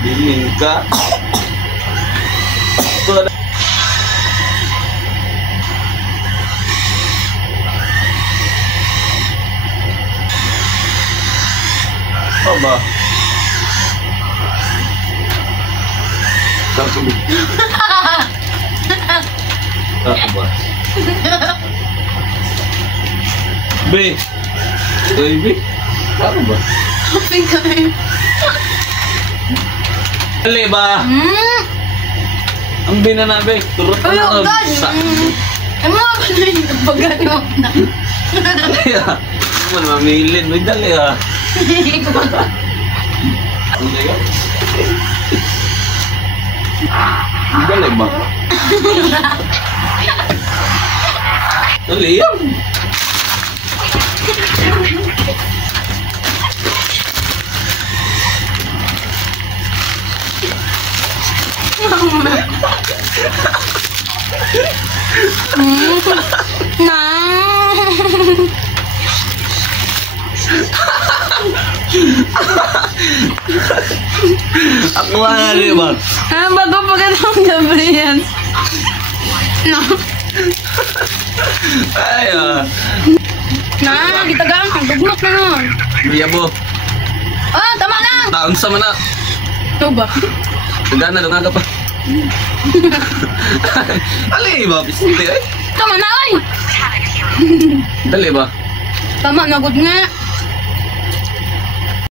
Bilin ka. Apa? Satu. Satu ba? B. B. Apa ba? Open ka eh. Dali ba? Ang binanabe, turut Ay, na oh God! Ay, mga panoy, pagkano mo na. Dali ah. Ano man, mamilin. May dali ah. Ano na yan? Dali ba? Dali yan. Na. Ako nga rin ba? Ah, bago pa ka ng gabi yan. Na. Ay ah. Na, gitagaan kang dugmot na nun. Biya mo. Ah, tama na. Taon sa mana. Ito ba? Gana doon aga pa. Dali ba? Bisente eh. Tama na, ay. Dali ba? Tama na, good nga.